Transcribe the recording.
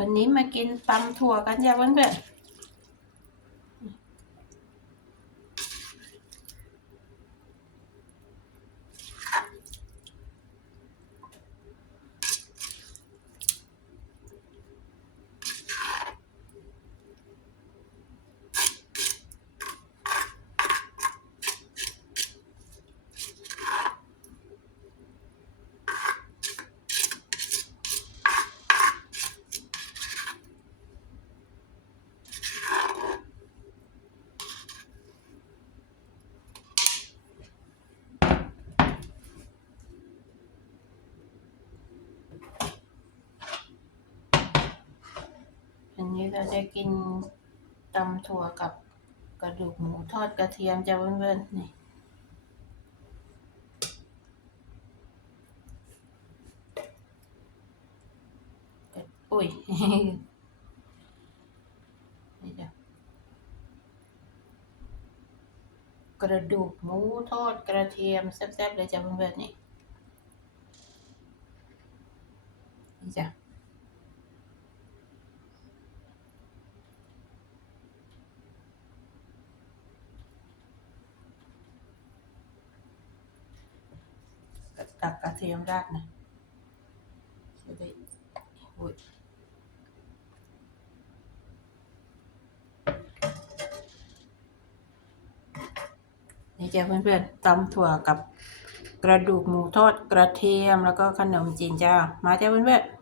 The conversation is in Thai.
วันนี้มากินตำถั่วกันจ้ะเพื่อนๆ นนี้เราจะกินตำถั่วกับกระดูกหมูทอดกระเทียมจ้ะเพื่อนๆนี่อุ้ยนี่จ้ะกระดูกหมูทอดกระเทียมแซ่บๆเลยจ้ะเพื่อนๆนี่นี่จ้ะ ตักกระเทียมราดนะจะได้อุ้ยนี่จ้ะเพื่อนๆตำถั่วกับกระดูกหมูทอดกระเทียมแล้วก็ขนมจีนจ้า มาจ้าเพื่อนๆ